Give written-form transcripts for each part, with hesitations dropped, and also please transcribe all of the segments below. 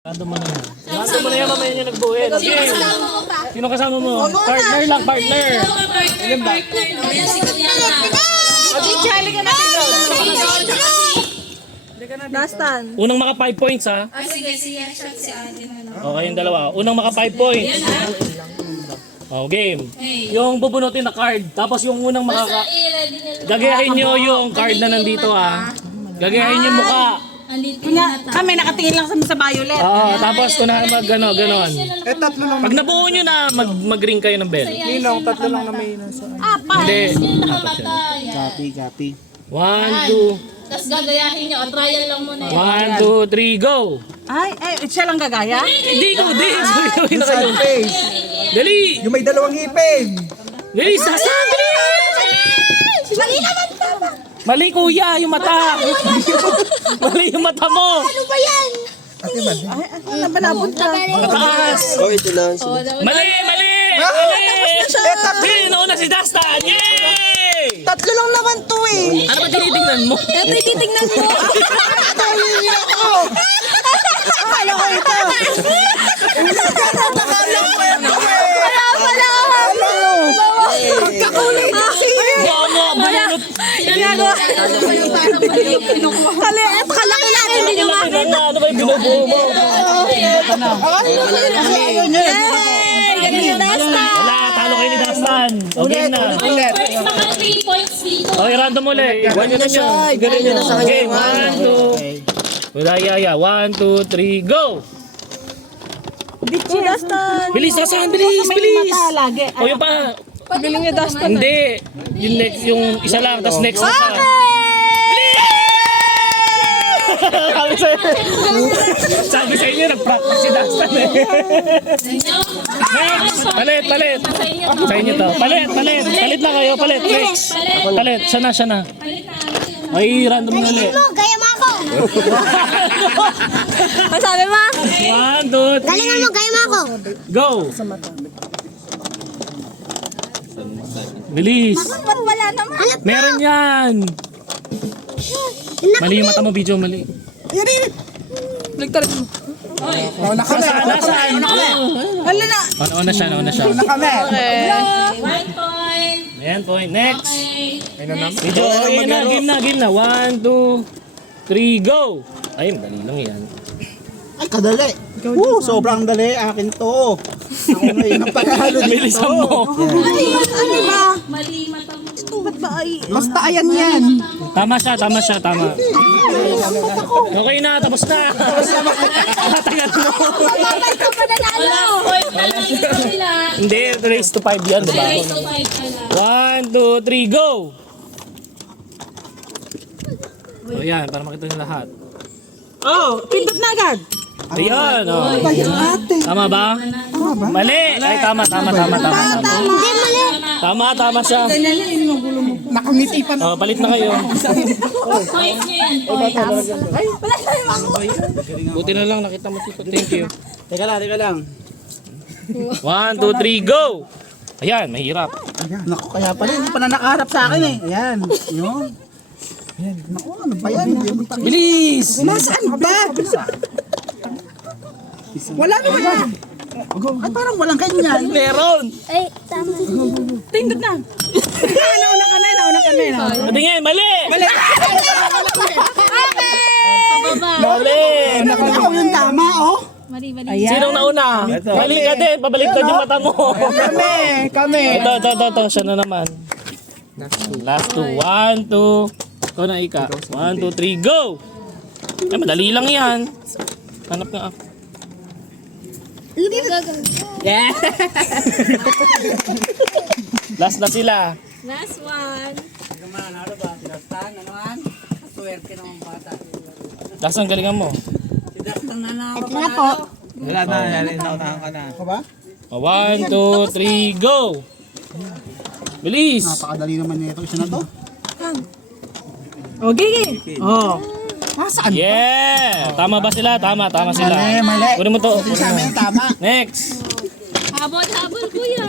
Random mo na yan. Random mo na yan, mamaya niya nagbuhin. Okay. Sino kasama mo? Partner lang, partner. Ilan ba? Dastan. Unang maka 5 points ha. Sige, shot si Ate. Okay, yung dalawa. Unang maka 5 points. Oh, game. Yung bubunutin na card. Tapos yung unang makaka... Gagayahin nyo yung card na nandito ha. Gagayahin yung mukha. Kami nakatingin lang sa violet. Oo, tapos kunahan ganon. Eh, tatlo lang. Pag nabuo nyo na, mag-ring kayo ng bell. Ninong, tatlo lang na may nasa. Hindi. Copy. 1, 2, Tapos gagayahin niyo. Trial lang muna. 1, 2, 3, go! Ay, siya lang gagaya? Hindi ko, di. Sabi na kayo. Side face. Dali! Yung may dalawang ngipin. Dali, sasan! Dali! Mali naman tama. Mali kuya, yung mata! Mali yung mata mo! Ano ba yan? Ate ba? Ay, ano na ba napunta? Mataas! Oh, ito lang. Mali! Mali! Mali! Hindi, nauna si Dastan! Yay! Tatlo lang naman to eh. Ano ba tinitingnan mo? Ito yung titignan mo. Tawin ako. Akala ko ito. Akala ko ito eh. Wala pala. Pagkakulay kasi. Bomo! Bunot! Kali, eto kalaki-laki. Hindi nyo makita. Ano ba yung binubuo mo? Yay! Dastan. Wala, talo kayo ni Dastan. Okay na. First, mga 3 points dito. Okay, random ulit. Ganyan na siya. Ganyan na sa kanya. Okay, 1, 2. Wala, yaya. 1, 2, 3, go! Bichi, Dastan. Bilis, Dastan! Bilis! Bilis! Mata lagi. O yung pa. Pagaling niya, Dastan. Hindi. Yung next, yung isa lang, tapos next na siya. Sabi sa inyo, nag-practice si Dastan eh. Next! Palit! Sa inyo to. Palit! Palit na kayo, palit. Next! Palit, siya na. Ay, random na ulit. Gaya mo ako. Ang sabi mo? 1, 2, 3, Galingan mo, gaya mo ako. go! Bilis! Ba't wala naman? Hanap Meron yan! Mali yung mata mo, video, mali. Ligtarin mo. Nauna kami. Nasaan? Hala na. Nauna siya. Nauna kami. 1 point. Ayan, point. Next! Okay. Video, okay na, game na. 1, 2, 3, go! Ay, madali lang yan. Ay, kadali. Sobrang dali. Akin to. Ako ngayon ang panalo dito. Bilisan mo! Ano ba? Mali mata mo. Ba't ba ay? Basta ayan yan. Tama siya. Okay na, tapos na. Tagal mo. Last point na lang dito sila. Hindi, race to 5 yan, diba? Race to 5 na lang. 1, 2, 3, go! O yan, para makita niyo lahat. Oh, pindot na agad. Ayan, o. Tama ba? Mali! Ay, tama. Hindi, mali. Tama siya. Nakangiti pa na. O, palit na kayo. Points nyo yan. Points. Buti na lang, nakita mo dito. Thank you. Teka lang. 1, 2, 3, go! Ayan, mahirap. Ayan. Naku, kaya pala. Hindi pa na nakaharap sa akin eh. Ayan. Yun. Ayan. Naku, ano ba yan? Bilis! Nasaan ba? Wala naman yan. Ay, parang walang ganyan. Meron! Ay, tama. Pindot na. Nauna ka na. Patingin, mali! Pababa. Ako yung tama, oh. Mali. Sinong nauna? Mali ka din, pabaliktad yung mata mo. Kami. Ito, siya na naman. Last two. 1, 2. Ikaw na, Ika. 1, 2, 3, go! Ay, madali lang yan. Hanap nga ako. Yeah! Last na sila. Last one. Last ang galingan mo. Ito na po. Wala na, naunahan ka na. Ako ba? 1, 2, 3, go! Bilis! Napakadali naman nito. Isa na to. Okay. Oh. Saan? Yeah! Tama ba sila? Tama sila. Mali. Kunin mo to. Sa amin yung tama. Next! Habol, kuya.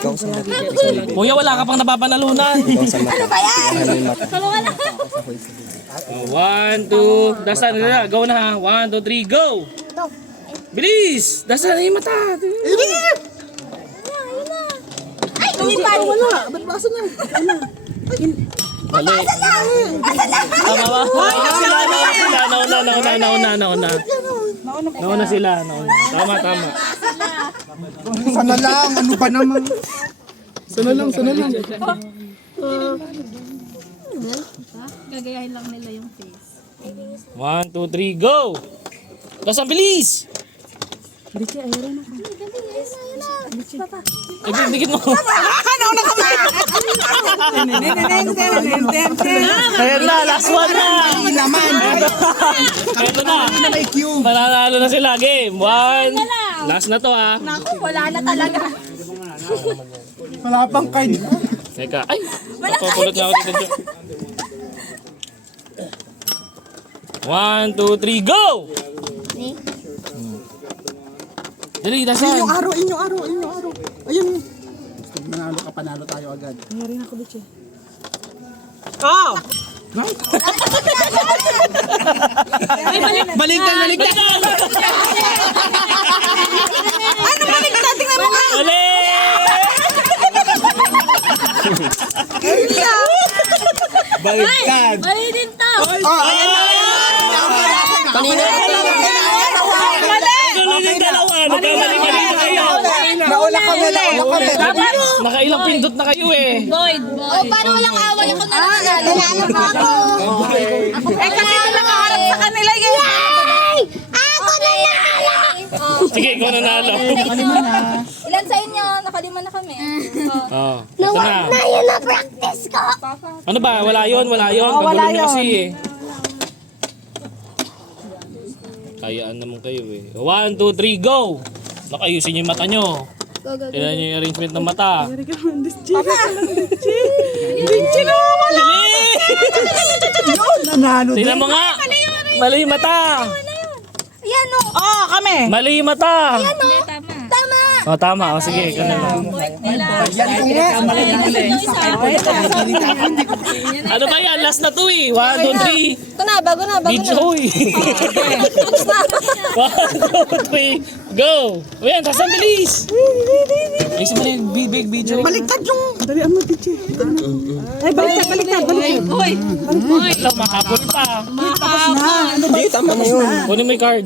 Kuya, wala ka pang napapanalunan. Ano ba yan? Tulungan na. 1, 2, Dastan, go na ha. 1, 2, 3, go! Ito. Bilis! Nasaan na yung mata? Ay, lumipad. Wala. Ba't basa na? Mali. Tama ba? Nauna sila. Tama. Sana lang, ano ba naman? Sana lang. Gagayahin lang nila yung face. 1, 2, 3, go! Tapos ang bilis! Dikit mo. Ayan na, last one na. Naman. Ito na. May cue. Mananalo na sila. Game 1. Last na to ha. Naku, wala na talaga. Wala pang card. Teka. Ay, napapulot na ako dito. 1, 2, 3, go! Dali, dasan. Inyong araw. Ayun. Manalo ka, panalo tayo agad. Baliktad. Dali! Baliktad. Mali din to. Kanina. Tuloy yung dalawa. Nagkamali-mali na kayo. Nauna kami. Nakailang pindot na kayo eh. Void. Oh, paano walang away ako na nanalo? Nanalo pa ako. Kasi nakaharap sa kanila yun. Yay! Ako na nanalo! Sige, ikaw nanalo. Ilan sa inyo? Nakalima na kami. Oh, ito na. Na yun na practice ko. Ano ba? Wala yun. Kagulo niyo kasi eh. Kayaan naman kayo eh. 1, 2, 3, go! Nakayusin yung mata nyo. Tignan nyo yung arrangement ng mata. Nanalo. Tingnan mo nga! Mali yung mata! Yan o. Mali yung mata! Hindi, tama. Tama. Oh, tama. O sige, ikaw na lang. Point nila. Yan ko nga. Ano ba yan? Last na to eh. 1, 2, 3. Ito na, bago na. Video eh. 1, 2, 3, go! O yan, sasang bilis! Ayusin mo na yung big video. Baliktad yung. Boy. Alam, mahapon pa. Hindi, tama na yun. Kunin mo yung card.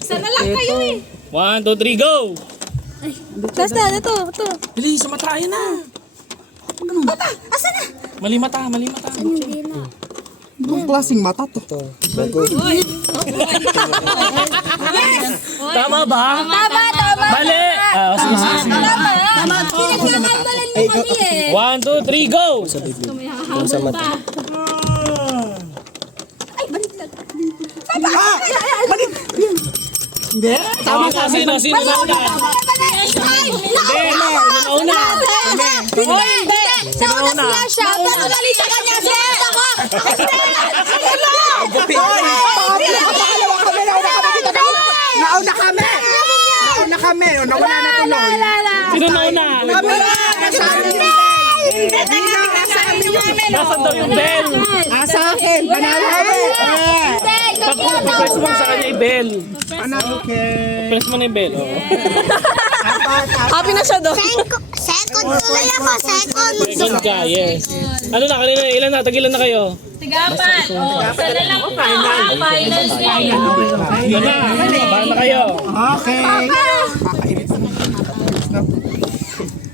Sana lang kayo eh. 1, 2, 3, go! Last na, ito. Bilis, sa mata, ayun na. Asa na? Mali mata. Ang klaseng mata to. Tama ba? Tama. Mali! Sige. Tama. Pinagkakamalan mo kami eh. 1, 2, 3, go! Habol pa. Hindi. Tama ka, sino na una? Ay! Nauna! Hindi! Nauna sila siya. Pero mali sa kanya. Sumunod ako. Nauna kami. Nawala na tuloy. Sino nauna? Nasaan daw yung bell? Sa akin. Panalo kami. Press mo sa kanya yung bell. Panalo kami. Press mo na yung bell. Happy na siya doon. Second tuloy ako. Second ka, yes. Ano na, kanina, ilan na? Tagilan na kayo? Tigapan. Isa na lang po. Final game. Ilan na? Bahan na kayo. Okay.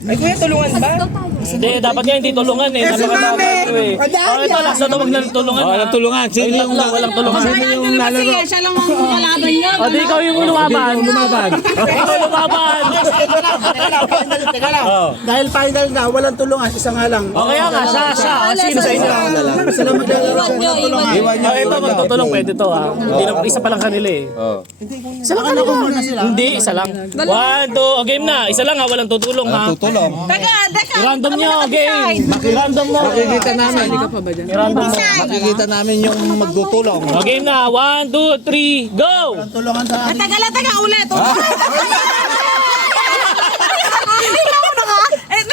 Ay, kuya, tulungan ba? Hindi, dapat nga hindi tulungan eh. Napakadami ito eh. Ito, last na ito, wag na tulungan. Walang tulungan. Sino yung walang tulungan? Sino yung nalaro? Siya lang ang kalaban niyo. O, di ikaw yung lumaban. Ikaw lumaban. Teka lang. Dahil final na, walang tulungan. Isa nga lang. O, kaya nga, siya. Sino sa inyo? Sila maglalaro. Iwan nyo. Ito, magtutulong. Pwede to ha. Hindi na, isa pa lang kanila eh. Isa lang kanila muna sila. Hindi, isa lang. 1, 2, game na. Isa lang ha, walang tutulong ha. Teka. I-random nyo, game. I-random mo. Makikita namin. I-random mo. Makikita namin yung magtutulong. O, game na. 1, 2, 3, go! Tulungan sa akin. Teka ulit.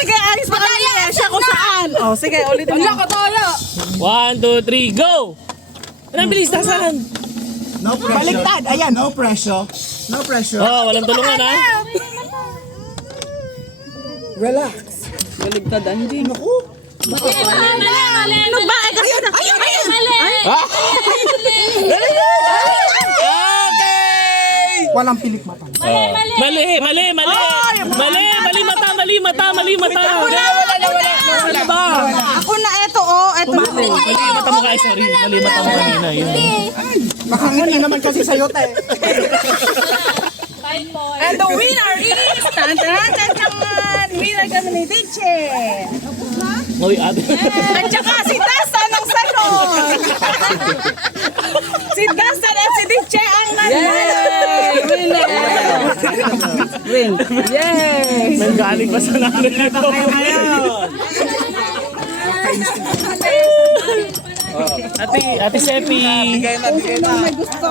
Nag-aayos pa kami siya kung saan. Oh, sige, ulitin mo. 1, 2, 3, go! Ang bilis, dasan. No pressure. Baliktad, ayan. No pressure. No pressure. Oh, walang tulungan ha. Relax. Baligtadan din. Naku. Mali. Ano ba? Ay, kasi na. Mali. Walang pilik mata. Mali mata. Wala ba? Ako na, eto, oh. Eto. Mali yung mata mo, guys. Sorry. Mali yung mata mo kanina. Yun. Nakangiti naman kasi sa'yo, te. 5 points. And the winner is... Tan-tan-tan-tan! Winner kami ni Tiche. Uy, ate. At saka si Dastan ng salon. Si Dastan at si Tiche ang nanalo. Win. Yay! Nanggaling pa sa nanay nito. Oh. Ate Sepi. Bigay na. May gusto.